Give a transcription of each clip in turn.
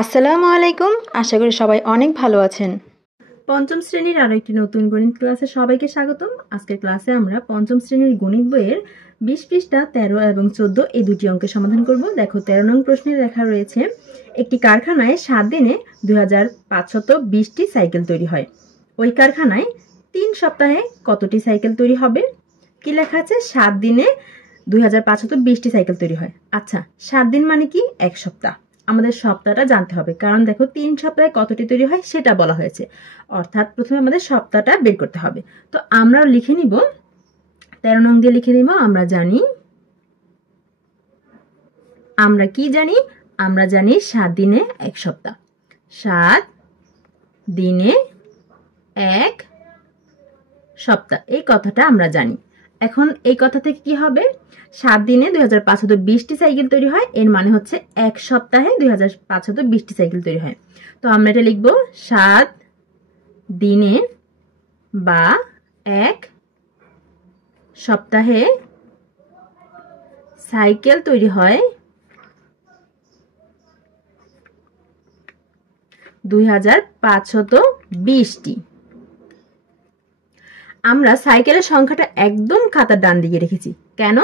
আসসালামু আলাইকুম। আশা করি সবাই অনেক ভালো আছেন। পঞ্চম শ্রেণীর আরো একটি নতুন গণিত ক্লাসে সবাইকে স্বাগতম। আজকের ক্লাসে আমরা পঞ্চম শ্রেণীর গণিত বইয়ের 20 পৃষ্ঠা 13 এবং 14 এই দুটি অঙ্কের সমাধান করব। দেখো 13 নং প্রশ্নে লেখা রয়েছে, একটি কারখানায় 7 দিনে 2520টি সাইকেল তৈরি হয়। ওই কারখানায় 3 সপ্তাহে কতটি সাইকেল তৈরি হবে? কি লেখা আছে? 7 দিনে 2520টি সাইকেল তৈরি হয়। আচ্ছা, 7 দিন মানে কি? 1 সপ্তাহ। আমাদের সপ্তাহটা জানতে হবে, কারণ দেখো 3 সপ্তাহে কতটি তৈরি হয় সেটা বলা হয়েছে। অর্থাৎ প্রথমে আমাদের সপ্তাহটা বের করতে হবে। তো আমরাও লিখে নিব, 13 নং দিয়ে লিখে নিব। আমরা কি জানি? আমরা জানি 7 দিনে 1 সপ্তাহ। 7 দিনে 1 সপ্তাহ, এই কথাটা আমরা জানি। এখন এই কথা থেকে কি হবে? 7 দিনে 2520টি সাইকেল তৈরি হয়, এর মানে হচ্ছে 1 সপ্তাহে 2520টি সাইকেল তৈরি হয়। তো আমরা এটা লিখব, 7 দিনে বা 1 সপ্তাহে সাইকেল তৈরি হয় 2520টি। আমরা সাইকেলের সংখ্যাটা একদম খাতার ডান দিকে রেখেছি। কেন?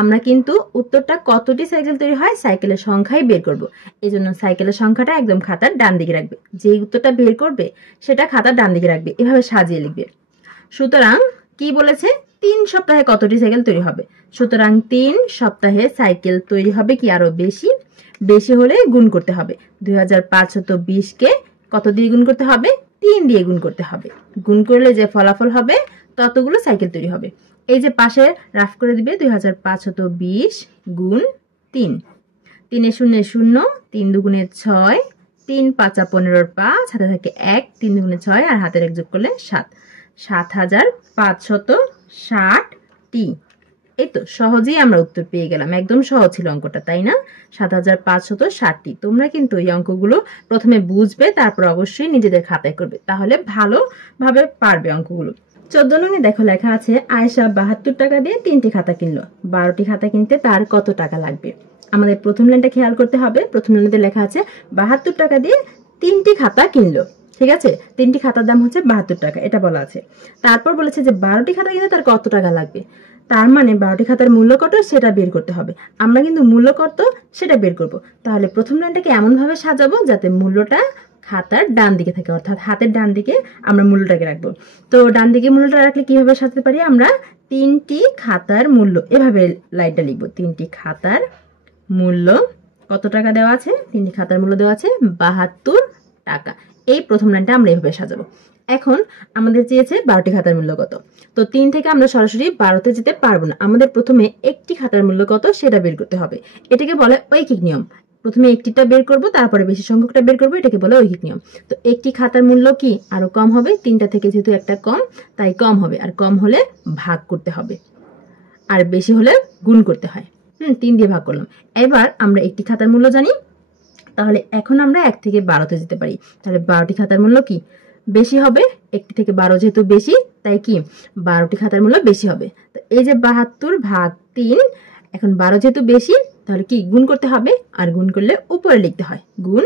আমরা কিন্তু উত্তরটা কতটি সাইকেল তৈরি হয় সাইকেলের সংখ্যাই বের করব। এই জন্য সাইকেলের সংখ্যাটা একদম খাতার ডান দিকে রাখবে। যে উত্তরটা বের করবে সেটা খাতার ডান দিকে রাখবে, এভাবে সাজিয়ে লিখবে। সুতরাং কি বলেছে? 3 সপ্তাহে কতটি সাইকেল তৈরি হবে। সুতরাং 3 সপ্তাহে সাইকেল তৈরি হবে কি আরো বেশি? বেশি হলে গুণ করতে হবে। 2520কে কত দিয়ে গুণ করতে হবে? 3 দিয়ে গুণ করতে হবে। গুণ করলে যে ফলাফল হবে ততগুলো সাইকেল তৈরি হবে। এই যে পাশে রাফ করে দিবে, 2520 গুণ 3। 3 এ 0 0, 3 দুগুণে 6, 3 5 15 5, হাতে থাকে 1, 3 দুগুণে 6 আর হাতের 1 যোগ করলে 7, 7560টি। এই তো সহজেই আমরা উত্তর পেয়ে গেলাম। একদম সহজ ছিল অঙ্কটা, তাই না? 7560টি। তোমরা কিন্তু এই অঙ্কগুলো প্রথমে বুঝবে, তারপর অবশ্যই নিজেদের খাতায় করবে, তাহলে ভালোভাবে পারবে অঙ্কগুলো। 14 নঙে দেখো লেখা আছে, আয়েশা 72 টাকা দিয়ে 3টি খাতা কিনলো। 12টি খাতা কিনতে তার কত টাকা লাগবে? আমাদের প্রথম লাইনটা খেয়াল করতে হবে। প্রথম লাইনে লেখা আছে 72 টাকা দিয়ে 3টি খাতা কিনলো। ঠিক আছে, 3টি খাতার দাম হচ্ছে 72 টাকা, এটা বলা আছে। তারপর বলেছে যে 12টি খাতা কিনতে তার কত টাকা লাগবে। তার মানে 12টি খাতার মূল্য কত সেটা বের করতে হবে। আমরা কিন্তু মূল্য কত সেটা বের করব। তাহলে প্রথম লাইনটাকে এমন ভাবে সাজাবো যাতে মূল্যটা খাতার ডান দিকে থাকে, অর্থাৎ হাতের ডান দিকে আমরা মূল্যটাকে রাখবো। তো ডান দিকে মূল্যটা রাখলে কিভাবে সাজাতে পারি? আমরা 3টি খাতার মূল্য, এভাবে লাইনটা লিখবো। 3টি খাতার মূল্য কত টাকা দেওয়া আছে? 3টি খাতার মূল্য দেওয়া আছে 72 টাকা। এই প্রথম লাইনটা আমরা এভাবে সাজাবো। এখন আমাদের চেয়েছে 12টি খাতার মূল্য কত। তো 3 থেকে আমরা সরাসরি 12তে যেতে পারবো না। আমাদের প্রথমে একটি খাতার মূল্য কত সেটা বের করতে হবে। এটাকে বলে ঐকিক নিয়ম। প্রথমে একটিটা বের করব, তারপরে বেশি সংখ্যকটা বের করব, এটাকে বলে ঐকিক নিয়ম। তো একটি খাতার মূল্য কি আরো কম হবে? 3টা থেকে যেহেতু একটা কম, তাই কম হবে। আর কম হলে ভাগ করতে হবে, আর বেশি হলে গুণ করতে হয়। 3 দিয়ে ভাগ করলাম। এবার আমরা একটি খাতার মূল্য জানি, তাহলে এখন আমরা 1 থেকে 12তে যেতে পারি। তাহলে 12টি খাতার মূল্য কি বেশি হবে? 1 থেকে 12 যেহেতু বেশি, তাই কি 12টি খাতার মূল্য বেশি হবে। তো এই যে 72 ভাগ 3, এখন 12 যেহেতু বেশি, তাহলে কি গুণ করতে হবে, আর গুণ করলে উপরে লিখতে হয়, গুণ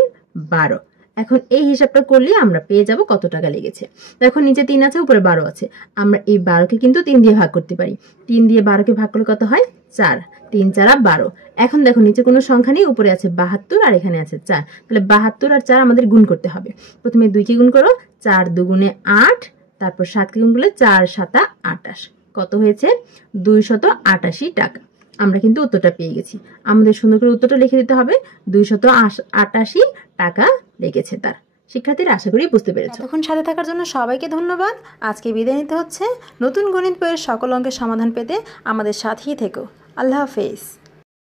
12। এখন এই হিসাবটা করলে আমরা পেয়ে যাব কত টাকা লেগেছে। দেখো নিচে 3 আছে, উপরে 12 আছে। আমরা এই 12কে কিন্তু 3 দিয়ে ভাগ করতে পারি। 3 দিয়ে 12কে ভাগ করলে কত হয়? 4। 3 4 12। এখন দেখো নিচে কোনো সংখ্যা নেই, উপরে আছে 72 আর এখানে আছে 4। তাহলে 72 আর 4 আমাদের গুণ করতে হবে। প্রথমে 2কে গুণ করো, 4 দুগুণে 8, তারপর 7কে গুণ করলে 4 7 28। কত হয়েছে? 288 টাকা। আমরা কিন্তু উত্তরটা পেয়ে গেছি। আমাদের সুন্দর করে উত্তরটা লিখে দিতে হবে। 288 টাকা লেগেছে তার। শিক্ষার্থীরা আশা করি বুঝতে পেরেছো। এতক্ষণ সাথে থাকার জন্য সবাইকে ধন্যবাদ। আজকে বিদায় নিতে হচ্ছে। নতুন গণিত বইয়ের সকল অঙ্কের সমাধান পেতে আমাদের সাথেই থেকো। আল্লাহ হাফেজ।